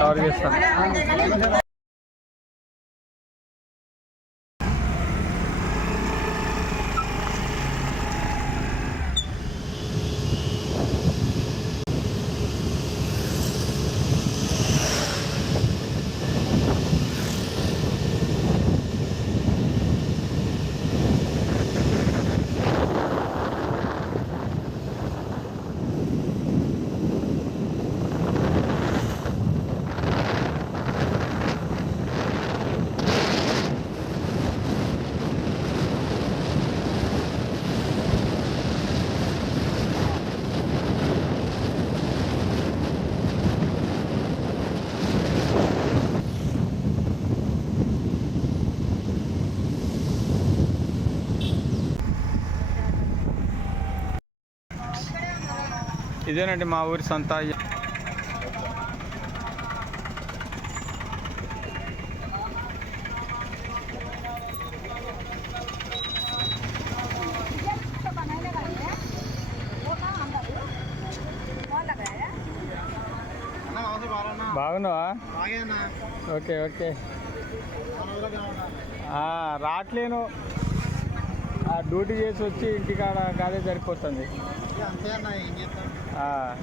Cover చేస్తాను. ఇదేనండి మా ఊరి సంత బాగున్నావా? Okay okay. రావట్లేను ఆ, డ్యూటీ చేసి వచ్చి ఇంటికాడ కాదే సరిపోతుంది. అంతే అన్న ఏం हा.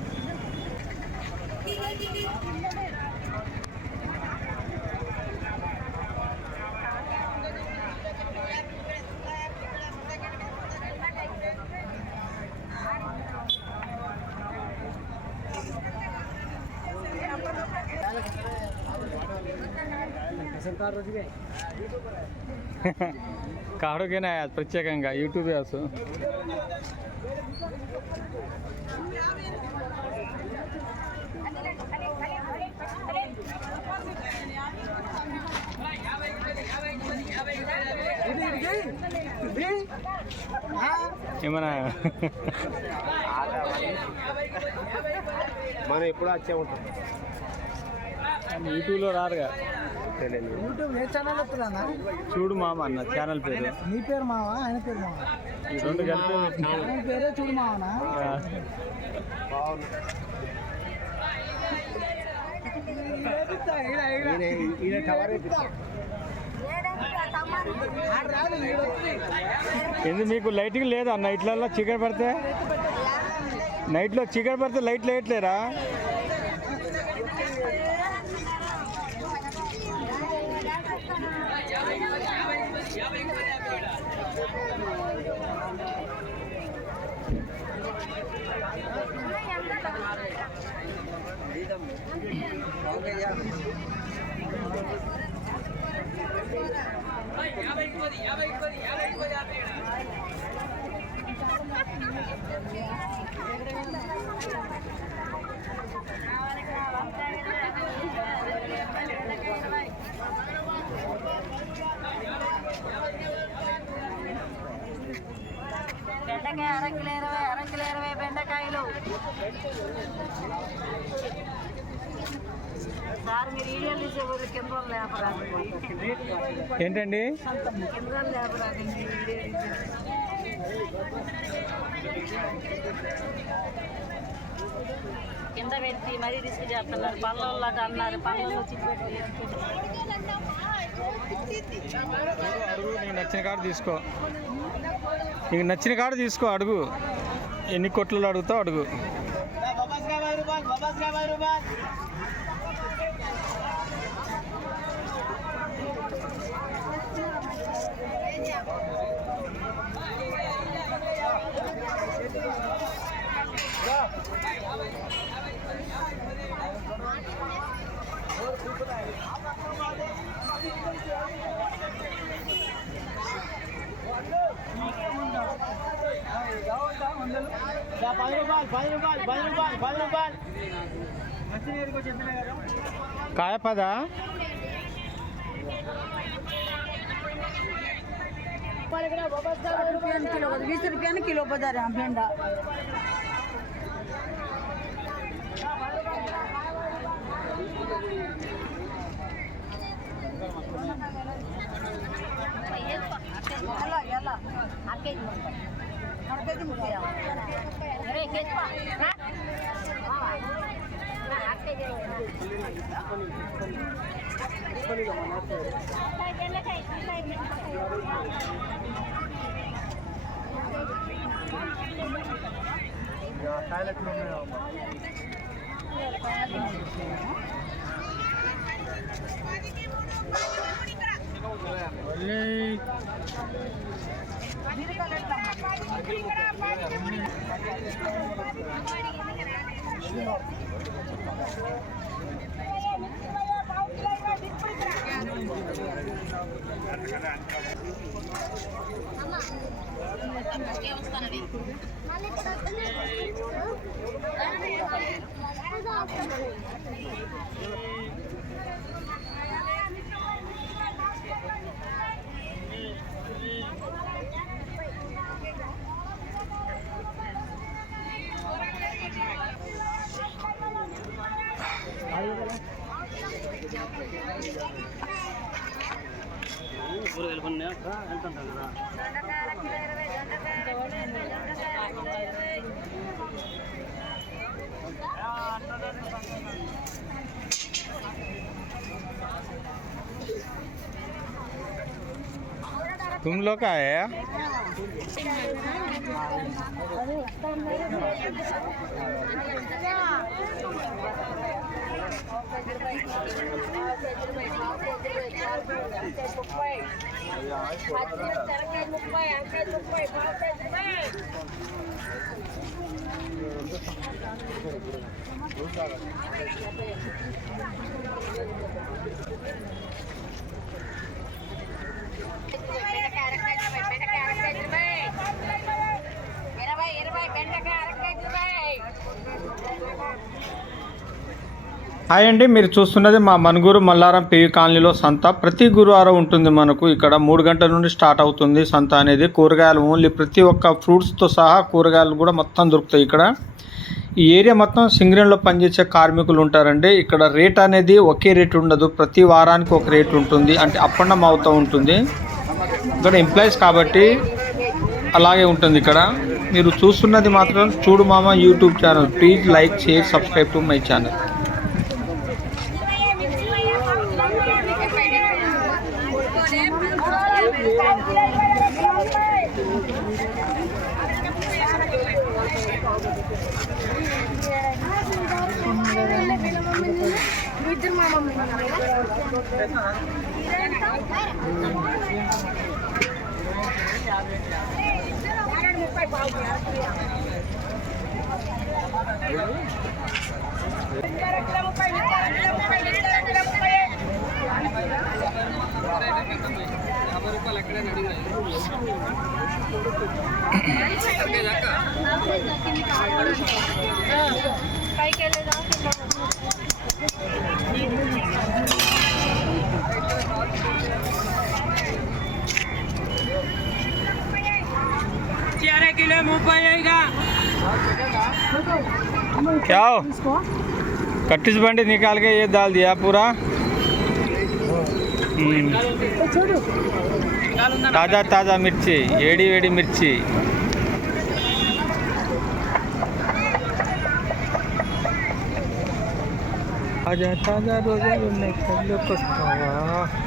काढू घे नाही युट्यूब असो. ఏమన్నా? మనం ఎప్పుడు వచ్చే ఉంటాం. యూట్యూబ్లో రారుగా తెలియదు యూట్యూబ్ ఏ ఛానల్ వస్తుందన్నా? చూడు మామ అన్న ఛానల్ పేరు. నీ పేరు మావా? ఆయన పేరు మావా? ఈ రెండు కలిపి పేరే చూడు మావనా? బాగుంది కవర్ ఏంది మీకు లైటింగ్ లేదా? నైట్లలో చీకటి పడితే? నైట్లో చీకటి పడితే లైట్ లేయట్లేరా బెండకాయ అరకిలో ఇరవై అరకిలో ఇరవై బెండకాయలు. సార్ మీరు వీడియోలు తీసే ఊరు కింద లేపరాదు ఏంటండి? కింద వాళ్ళు లేపరాదు వీడియో తీసే కింద పెట్టి మరీ రిస్క్ చేస్తున్నారు. పళ్ళల్లో అన్నారు. పళ్ళల్లో చిప్పెట్టి అడుగు నీకు నచ్చిన కాడ తీసుకో. నీకు నచ్చిన కాడ తీసుకో అడుగు. ఎన్ని కొట్లలో అడుగుతావు అడుగు. పది రూపాయలు పది రూపాయలు పది రూపాయలు పది రూపాయలు కాయ పదా किलो बीस रुपया ना किलो बता रहे हैं भेंडा Ya, Balik. Thank you. వేలు కొన్నా ఎంత ఉంటుంది కదా तुम लोग का है ముప్పై తరకాయ ముప్పై అంకాయ ముప్పై పావుకాయ ముప్పై Thank you. హాయ్ అండి మీరు చూస్తున్నది మా మనుగూరు మల్లారం పివి కాలనీలో సంత. ప్రతి గురువారం ఉంటుంది మనకు ఇక్కడ మూడు గంటల నుండి స్టార్ట్ అవుతుంది సంత అనేది. కూరగాయలు ఓన్లీ ప్రతి ఒక్క ఫ్రూట్స్తో సహా కూరగాయలు కూడా మొత్తం దొరుకుతాయి ఇక్కడ. ఈ ఏరియా మొత్తం సింగరేణిలో పనిచేసే కార్మికులు ఉంటారండి. ఇక్కడ రేట్ అనేది ఒకే రేట్ ఉండదు. ప్రతి వారానికి ఒక రేట్ ఉంటుంది. అంటే అప్పన్నం అవుతూ ఉంటుంది. ఇక్కడ ఎంప్లాయీస్ కాబట్టి అలాగే ఉంటుంది ఇక్కడ. మీరు చూస్తున్నది మాత్రం చూడు మామ YouTube channel. Please like share subscribe to my channel. ఇద్దరు మా మమ్మీ ముప్పై బాబు ముప్పై ముప్పై ముప్పై యాభై రూపాయలు ఎక్కడే అడిగినాయి పైకి వెళ్ళేదా ಇಲ್ಲೇ क्या हो? कट्टिस बंडी निकाल के ये डाल दिया पूरा? हम्म। ताज़ा ताज़ा मिर्ची, एड़ी वेड़ी मिर्ची। ताज़ा ताज़ा रोजा रोने का लोग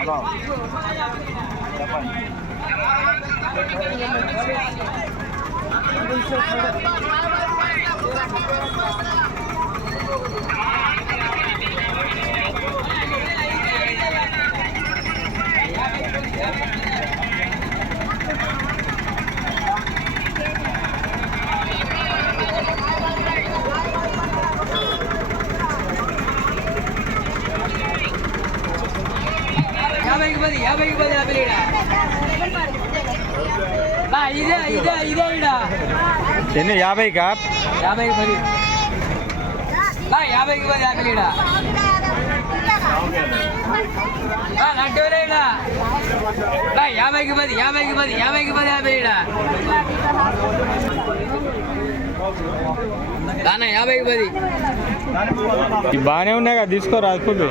Halo. Depan. Thank you. యాభైకి పది యాభైకి పది యాభై ఈడ బా ఇదే ఇదే ఇదే ఈడ ఎన్ని యాభైకా యాభైకి పది బా యాభైకి పది యాభై ఈడ బా నట్టేవరే ఈడ బా యాభైకి పది యాభైకి పది యాభైకి పది యాభై ఈడ బాగానే ఉన్నాయి కదా తీసుకో అన్న.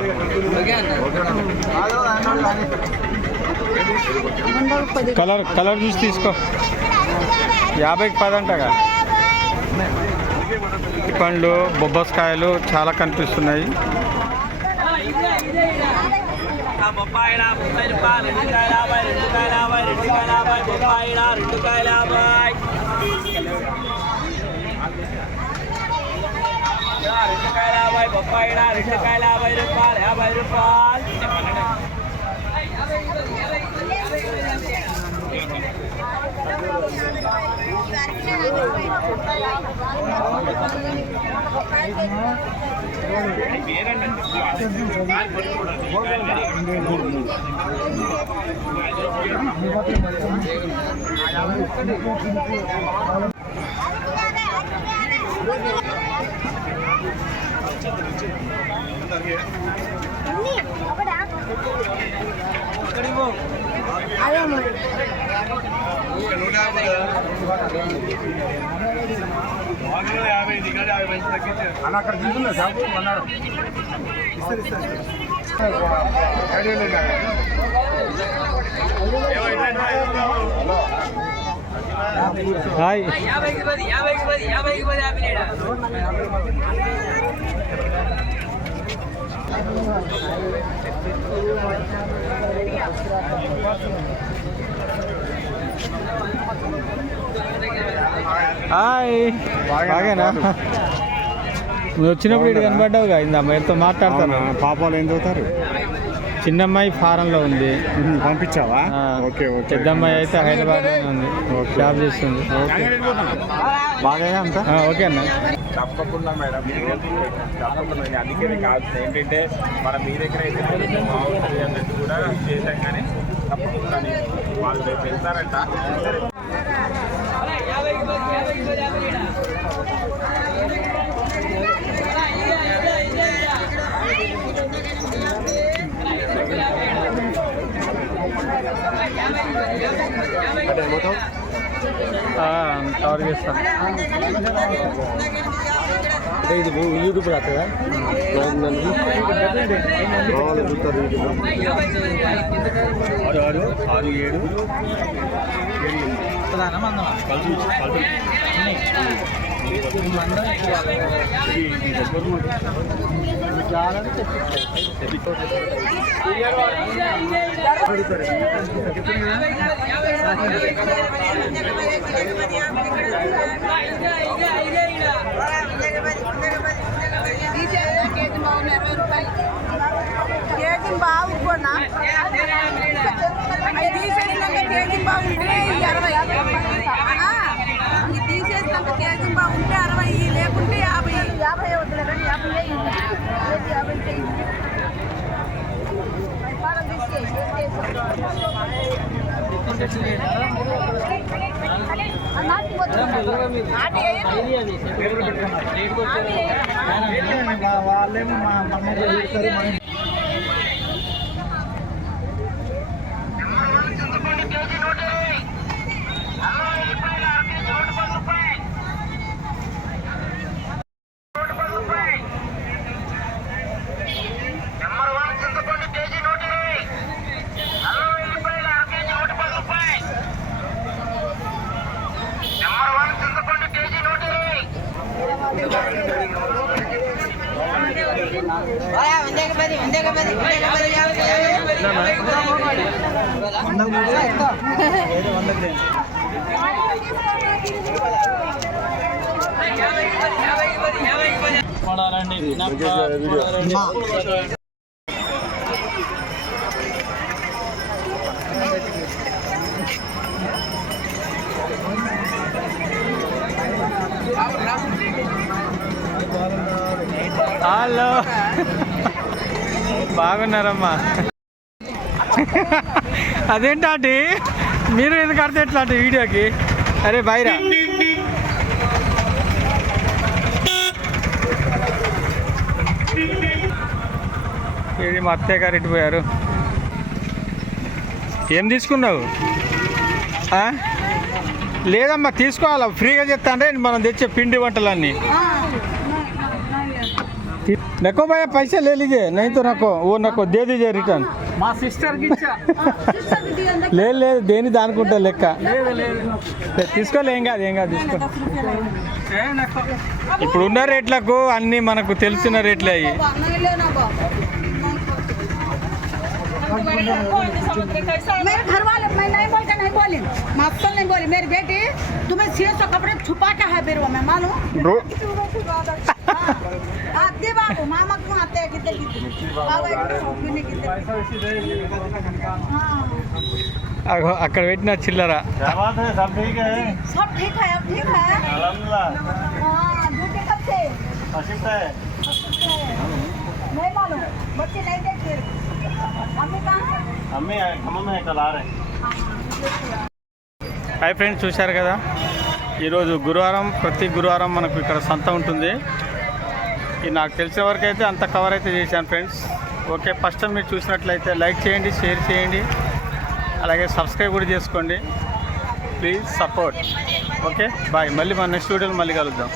కలర్ కలర్ చూసి తీసుకో. యాభైకి పది అంటగా. పండ్లు బొబ్బస్కాయలు చాలా కనిపిస్తున్నాయి. ముప్పై రూపాయలు రెండు కాయల యాభై రెండు కాయల యాభై రెండు కాయల యాభై బొప్పాయిడ రెండు కాయల యాభై రెండు కాయల యాభై బొప్పాయిడ రెండు కాయల యాభై రూపాయలు యాభై రూపాయలు అన్న అక్కడ తీసుకున్నా షాపు అన్నాడు ఇస్తారు ఇస్తారు హాయ్ యాభైకి పది యాభైకి పది యాభైకి పది యాభై లేడా హాయ్. బాగేనా? నువ్వు వచ్చినప్పుడు ఇటు కనబడ్డావుగా ఇంత అమ్మాయితో మాట్లాడతాను. పాపాలు ఏం చదువుతారు? చిన్నమ్మాయి ఫారంలో ఉంది. పంపించావా? Okay okay. పెద్దమ్మాయి అయితే హైదరాబాద్ ఉంది. జాబ్ చేస్తుంది. బాగా అంతా? ఓకే అన్న. తప్పకుండా మేడం తప్పకుండా అందుకే మీకు కావాల్సింది ఏంటంటే మన మీ దగ్గర అయితే బాగుంటుంది అన్నట్టు కూడా చేశాం కానీ తప్పకుండా వాళ్ళు రేపు వెళ్తారంట యాభైకి పది ఇదే కవర్ చేస్తాను ఇది యూట్యూబ్ రాస్తుందా ఆరు ఆరు ఆరు ఏడు కేజీ బాగు కూడా తీసేసినాక కేజీ అరవై ఇది తీసేసినాక కేజీ బాగుంటే అరవై లేకుంటే యాభై యాభై వద్దులే కానీ యాభై కేజీ యాభై వాళ్ళేమో మా అమ్మకి రండి బాగున్నారమ్మా. అదేంటి మీరు ఎందుకు అడితే ఎట్లా అంటే వీడియోకి? అరే బైరా. ఇది మా అత్తయ్య గారు పోయారు? ఏం తీసుకున్నావు? లేదమ్మా తీసుకోవాలా? ఫ్రీగా చెప్తా అంటే మనం తెచ్చే పిండి వంటలన్నీ. నక్కో భయ పైసా ले लीजिए नहीं तो नको वो नको दे दीजिए रिटर्न మా సిస్టర్కి ఇచ్చా లేదు లేదు దేని దానికుంటా లెక్క తీసుకోలే ఏం కాదు ఏం కాదు తీసుకో ఏ నాకు ఇప్పుడు ఉన్న రేట్లకు అన్ని మనకు తెలిసిన రేట్లే అయ్యి नहीं लेना बाबा मेरे घर वाले मैं नहीं बोलते नहीं बोली मैं अक्सर नहीं बोली मेरी बेटी तुम्हें छह सौ कपड़े छुपा के है बेरवा में मालूम బ్రో आते बाबू मामा क्यों आते हैं कितने कितने बाबा कितने कितने हाँ అగో అక్కడ పెట్టిన చిల్లర सब ठीक है अब ठीक है हाँ झूठे कब से नहीं मालूम बच्चे नहीं అమ్మే హాయ్ ఫ్రెండ్స్ చూశారు కదా? ఈరోజు గురువారం ప్రతి గురువారం మనకు ఇక్కడ సంత ఉంటుంది. ఇది నాకు తెలిసే వరకు అయితే అంత కవర్ అయితే చేశాను ఫ్రెండ్స్. ఓకే ఫస్ట్ మీరు చూసినట్లయితే లైక్ చేయండి షేర్ చేయండి. అలాగే సబ్స్క్రైబ్ కూడా చేసుకోండి. Please support. Okay bye. మళ్ళీ మన నెక్స్ట్ వీడియోలో మళ్ళీ కలుద్దాం.